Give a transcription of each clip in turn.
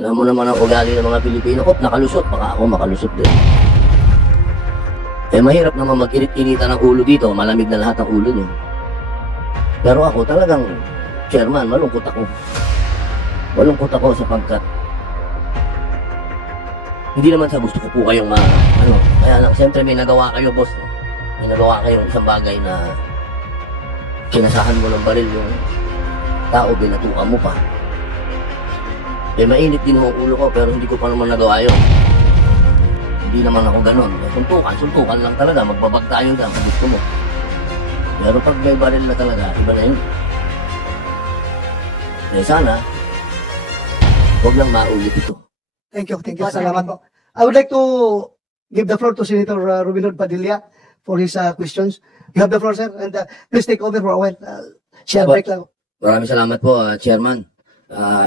Alam mo naman ang ugali ng mga Pilipino. Nakalusot. Baka ako makalusot din. Mahirap naman mag-init-initan ng ulo dito. Malamig na lahat ng ulo niyo. Pero ako talagang, chairman, malungkot ako. Malungkot ako sapagkat hindi naman sa gusto ko po kayong kaya lang, siyempre may nagawa kayo, boss. May nagawa kayong isang bagay na kinasahan mo ng baril yung tao, binatukan mo pa. Mainit din ang ulo ko, pero hindi ko pa naman nagawa yun. Hindi naman ako ganun. Suntukan lang talaga. Magbabag tayo lang kung gusto mo. Pero pag may baril na talaga, iba na yun. Sana, huwag lang maulit ito. Thank you. Salamat po. I would like to give the floor to Senator Robinod Padilla for his questions. You have the floor, sir, and please take over for a while. Share break lang. Maraming salamat po, Chairman.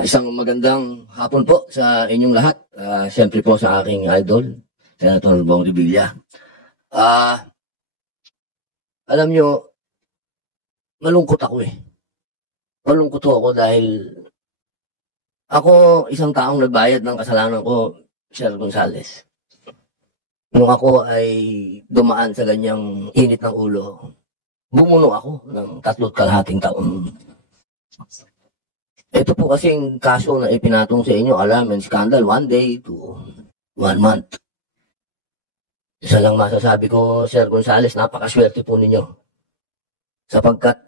Isang magandang hapon po sa inyong lahat. Siyempre po sa aking idol, Senator Bong Revilla. Alam nyo, malungkot ako eh. Malungkot ako dahil ako isang taong nagbayad ng kasalanan ko, Sir Gonzales. Nung ako ay dumaan sa ganyang init ng ulo, bumuno ako ng 3.5 taon. Ito po kasing kaso na ipinatong sa inyo, alarm and scandal, 1 day to 1 month. Isa lang masasabi ko, Sir Gonzales, napakaswerte po ninyo. Sapagkat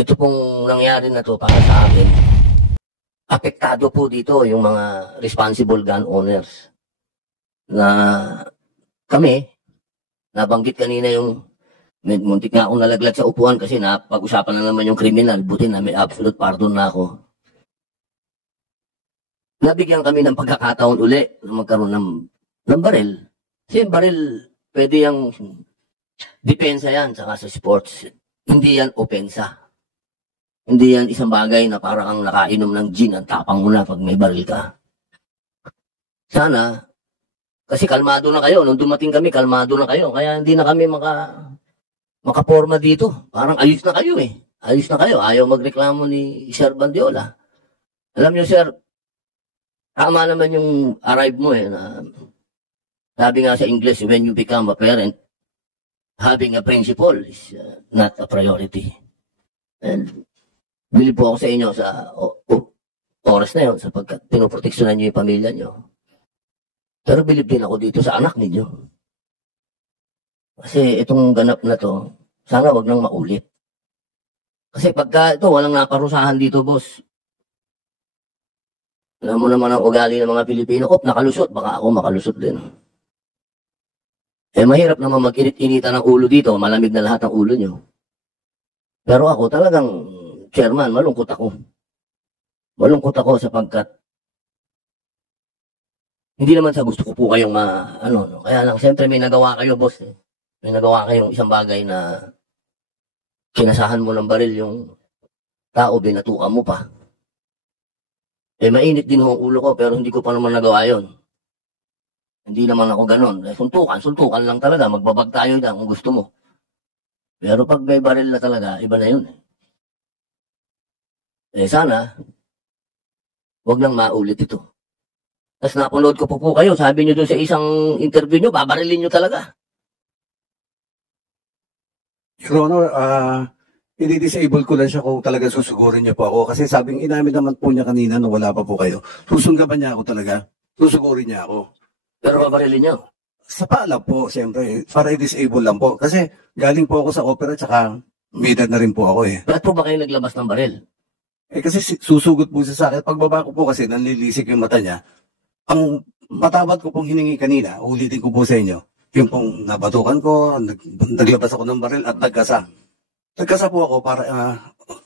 ito pong nangyari na to para sa amin, apektado po dito yung mga responsible gun owners. Na kami, nabanggit kanina yung muntik nga akong nalaglag sa upuan kasi napag-usapan na naman yung kriminal, buti na may absolute pardon na ako. Nabigyan kami ng pagkakataon uli na magkaroon ng baril. Kasi yung baril, pwede yung depensa yan saka sa sports. Hindi yan opensa. Hindi yan isang bagay na parang ang nakainom ng gin, ang tapang mo na pag may baril ka. Sana, kasi kalmado na kayo. Nung dumating kami, kalmado na kayo. Kaya hindi na kami makaporma dito. Parang ayos na kayo eh. Ayos na kayo. Ayaw magreklamo ni Sir Bandiola. Alam niyo, sir, tama naman yung arrive mo eh. Na, sabi nga sa English, when you become a parent, having a principal is not a priority. And bilib po ako sa inyo sa oras na yun sapagkat pinoproteksyonan nyo yung pamilya nyo. Pero bilib din ako dito sa anak ninyo. Kasi itong ganap na to, sana wag nang maulit. Kasi pagka ito, walang naparusahan dito, boss. Alam mo naman ang ugali ng mga Pilipino. Nakalusot. Baka ako makalusot din. Mahirap naman mag-init-initan ng ulo dito. Malamig na lahat ng ulo nyo. Pero ako talagang, chairman, malungkot ako. Malungkot ako sapagkat hindi naman sa gusto ko po kayong Kaya lang, siyempre may nagawa kayo, boss. May nagawa kayong isang bagay na kinasahan mo ng baril yung tao, binatukan mo pa. Mainit din ang ulo ko, pero hindi ko pa naman nagawa yun. Hindi naman ako ganun. Suntukan lang talaga. Magbabag tayo lang kung gusto mo. Pero pag may baril na talaga, iba na yun. Sana, wag nang maulit ito. Tapos napanood ko po kayo, sabi nyo doon sa isang interview nyo, babarilin nyo talaga. Your Honor, i-disable ko lang siya kung talaga susugurin niya po ako. Kasi sabing inamin naman po niya kanina nung wala pa po kayo. Susunggaban niya ako talaga. Susugurin niya ako. Pero babarilin nyo? Sa paalam po, siyempre. Para i-disable lang po. Kasi galing po ako sa opera tsaka may edad na rin po ako eh. Bakit po ba kayo naglabas ng baril? Kasi susugot po siya sa akin. Pagbaba ko po kasi nanlilisik yung mata niya. Ang matawad ko pong hiningi kanina, ulitin ko po sa inyo. Yung pong nabatukan ko, naglabas ako ng baril at nagkasa. Nagkasa po ako para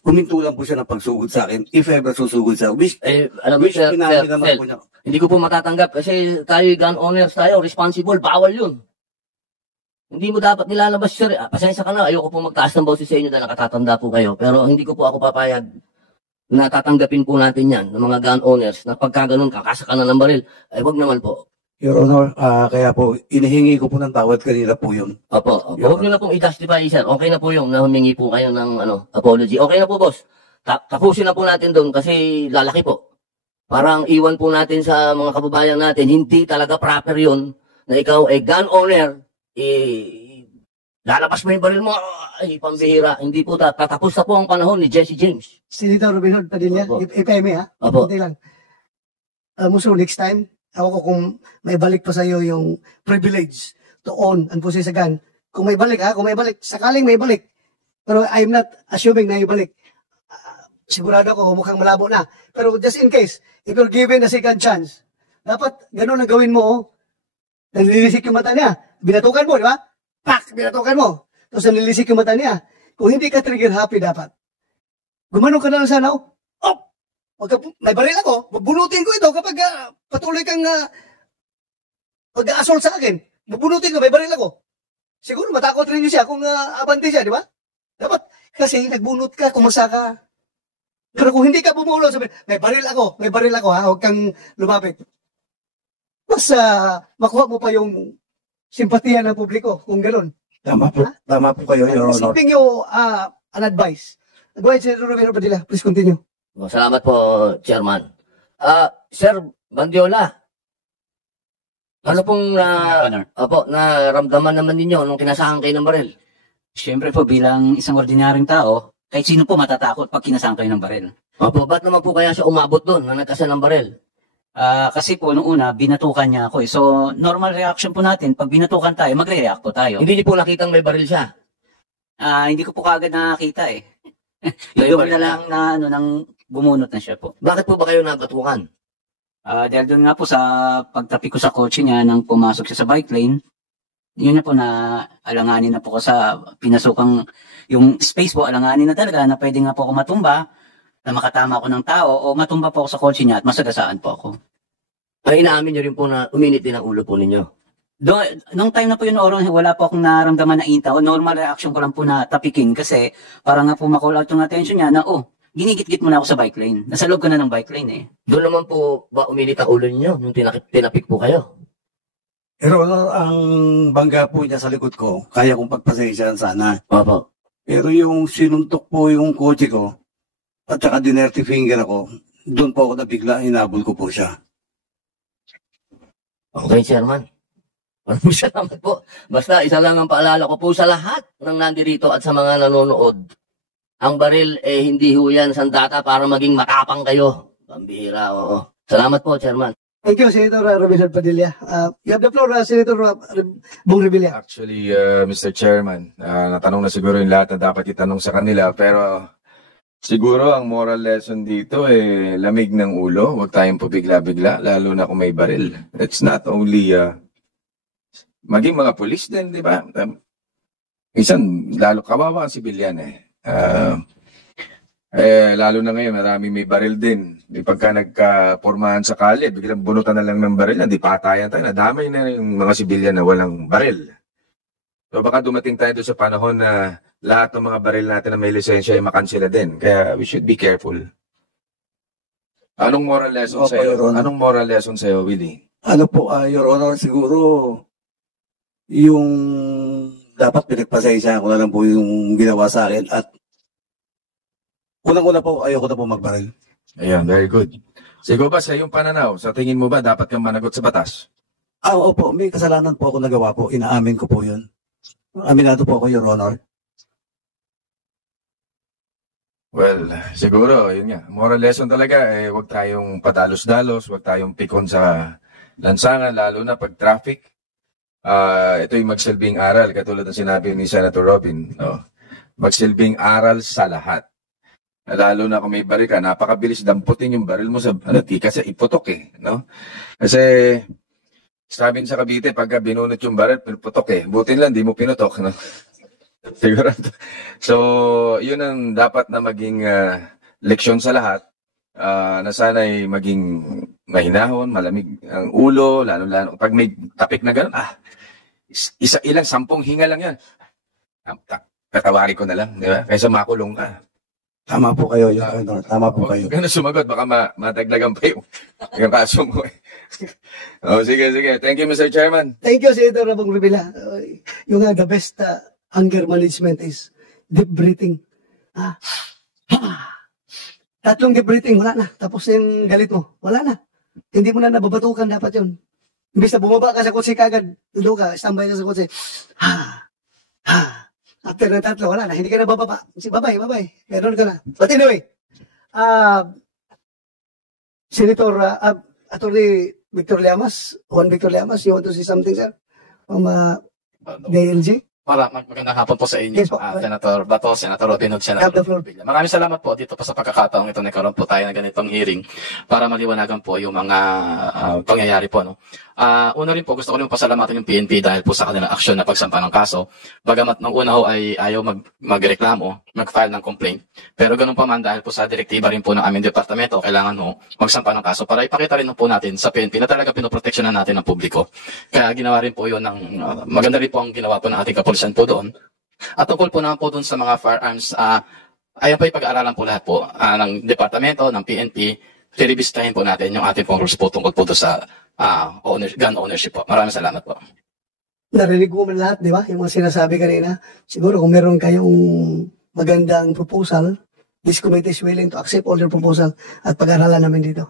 huminto lang po siya ng pagsugod sa akin. If ever susugod siya. Alam mo, sir, hindi ko po matatanggap kasi tayo gun owners tayo, responsible, bawal yun. Hindi mo dapat nilalabas, sir. Pasensya ka na, ayoko po magtaas ng boses sa inyo dahil nakatatanda po kayo. Pero hindi ko po ako papayag na tatanggapin po natin yan ng mga gun owners na pagka ganun kakasa ka na ng baril. Wag naman po. Your Honor, kaya po, inihingi ko po ng tawad kanina po yun. Opo. Huwag nyo na pong i-justify, sir. Okay na po yung na humingi po kayo ng apology. Okay na po, boss. Tapusin na po natin doon kasi lalaki po. Parang iwan po natin sa mga kababayan natin, hindi talaga proper yun na ikaw ay gun owner, lalabas mo yung baril mo, ay, pambihira. Hindi po tatapos na po ang panahon ni Jesse James. Senator Robin Hood Padilla, Opo. if I may, ha? Opo. Kunti lang. Muso, next time, ako ko kung may balik pa sa iyo yung privilege to own and possess a gun. Kung may balik, ha? Kung may balik, sakaling may balik. Pero I'm not assuming na yung balik. Sigurado ako, mukhang malabo na. Pero just in case, if you're given a second chance, dapat ganun ang gawin mo, oh. Nalilisik yung mata niya. Binatukan mo, di ba? Pak! Binatukan mo. Tapos nalilisik yung mata niya. Kung hindi ka trigger happy dapat, gumanon ka na lang sana, oh. May baril ako, bubunutin ko ito kapag patuloy kang pag-assault sa akin. Bubunutin ko, may baril ako. Siguro matakot rin yun siya kung abante siya, di ba? Dapat, kasi nagbunot ka, kumasa ka. Pero kung hindi ka bumulo, sabi, may baril ako, ha, huwag kang lumapit. Mas makuha mo pa yung simpatiya ng publiko, kung gano'n. Tama po kayo, Your Honor. Giving you an advice. Go ahead, Senator Romero Padilla. Please continue. Salamat po, Chairman. Sir Bandiola, ano pong naramdaman naman ninyo nung kinasahan kayo ng baril? Siyempre po, bilang isang ordinaryong tao, kahit sino po matatakot pag kinasang kayo ng baril. Opo, ba't naman po kaya siya umabot doon na nagkasa ng baril? Kasi po, noong una, binatukan niya ako. So, normal reaction po natin, pag binatukan tayo, magre-react po tayo. Hindi niyo po nakitang may baril siya? Hindi ko po kagad nakakita eh. Yung Yung na lang na nang bumunot na siya po. Bakit po ba kayo nabatukan? Dahil doon nga po sa pagtapik ko sa kotse niya nang pumasok siya sa bike lane, yun na po na alanganin na po ko sa pinasukang yung space po, alanganin na talaga na pwede nga po ako matumba, na makatama ako ng tao o matumba po ako sa kotse niya at masagasaan po ako. Ay, inaamin niyo rin po na uminit din ang ulo po ninyo. Nung time na po yun, Oron, wala po akong naramdaman na inta o normal reaction ko lang po na tapikin kasi para nga po ma-call out yung attention niya na, ginigit-git mo na ako sa bike lane. Nasa loob ka na ng bike lane eh. Doon naman po ba uminit ang ulo ninyo nung tinapik po kayo? Pero ang bangga po niya sa likod ko, kaya kong pagpasensyahan sana. Opo. Pero yung sinuntok po yung kotse ko, at saka dinerty finger ako, doon po ako nabigla, hinabol ko po siya. Okay, Chairman. Maraming salamat po. Basta isa lang ang paalala ko po sa lahat ng nandirito at sa mga nanonood. Ang baril hindi ho yan sandata para maging matapang kayo. Pambihira, oo. Salamat po, Chairman. Thank you, Senator Robin Hood Padilla. You have the floor, Senator Bong Revilla. Actually, Mr. Chairman, natanong na siguro yung lahat na dapat itanong sa kanila, pero siguro ang moral lesson dito lamig ng ulo. Huwag tayong pabigla-bigla, lalo na kung may baril. It's not only maging mga pulis din, di ba? Minsan, lalo kawawa ang sibilyan lalo na ngayon, marami may baril din. Di pagka nagka-pormahan sa kalye, biglang bunutan na lang ng baril, di patayan tayo. Nadamay na yung mga sibilyan na walang baril. So baka dumating tayo doon sa panahon na lahat ng mga baril natin na may lisensya ay makansela din. Kaya we should be careful. Anong moral lesson Opo, sa'yo? Your Honor. Anong moral lesson sa'yo, Willie? Ano po, Your Honor, siguro yung dapat pinagpasensyahan ko na lang po yung ginawa sa akin at unang-una po, ayoko na po magbaril. Ayan, very good. Siguro ba sa iyong pananaw, sa tingin mo ba dapat kang managot sa batas? Opo, may kasalanan po ako nagawa po, inaamin ko po yun. Aminado po ako, Your Honor. Well, siguro, yun nga. Moral lesson talaga, huwag tayong padalos-dalos, huwag tayong pikon sa lansangan, lalo na pag traffic. Ito yung magsilbing aral, katulad ng sinabi ni Senator Robin. No? Magsilbing aral sa lahat. Lalo na kung may baril ka, napakabilis damputin yung baril mo sa, di kasi iputok no? Kasi, sabi sa Cavite, pagka binunot yung baril, pinuputok Butin lang, di mo pinutok, no? Sigurado. So, yun ang dapat na maging leksyon sa lahat. Na sana'y maging mahinahon, malamig ang ulo, lalo pag may tapik na gano'n, ilang 10 hinga lang yan. Tatawari ko na lang, di ba? Kaysa makulong ka. Tama po kayo, Your Honor. Tama po kayo. Huwag ka na sumagot, baka matagdagan pa yung kaso mo sige. Thank you, Mr. Chairman. Thank you, Senator Bong Revilla. Yung the best anger management is deep breathing. tatlong deep breathing, wala na. Tapos yung galit mo, wala na. Hindi mo na nababatukan dapat yun. Imbis na bumaba ka sa kotse kagad, doon ka, standby ka sa kotse. After ng tatlo, wala na. Hindi ka na bababa. Bye-bye. Meron ka na. But anyway, Senator, Attorney Victor Llamas, Juan Victor Llamas, you want to say something, sir? From DLG? Magandang hapon po sa inyo, Yes, po. Senator Bato, Senator Robin Hood, Have the Senator floor. Villa. Maraming salamat po dito po sa pagkakataong ito. Nagkaroon po tayo ng ganitong hearing para maliwanagan po yung mga pangyayari po. No? Una rin po, gusto ko rin pasalamatan yung PNP dahil po sa kanilang aksyon na pagsampa ng kaso. Bagamat nung una ho ay ayaw magreklamo, mag-file ng complaint. Pero ganun pa man dahil po sa direktiba rin po ng aming departamento, kailangan ho magsampa ng kaso para ipakita rin po natin sa PNP na talaga pinoproteksyonan natin ang publiko. Kaya ginawa rin po yun maganda rin po ang ginawa po ng ating kapulisan po doon. At tungkol po naman po doon sa mga firearms, ayan po yung pag-aaralan po lahat po ng departamento, ng PNP, revistahin po natin yung ating pong rules po tungkol po doon sa gun ownership po. Maraming salamat po. Narinig mo man lahat, di ba? Yung mga sinasabi kanina. Siguro kung meron kayong magandang proposal, this committee is willing to accept all your proposal at pag-aralan namin dito.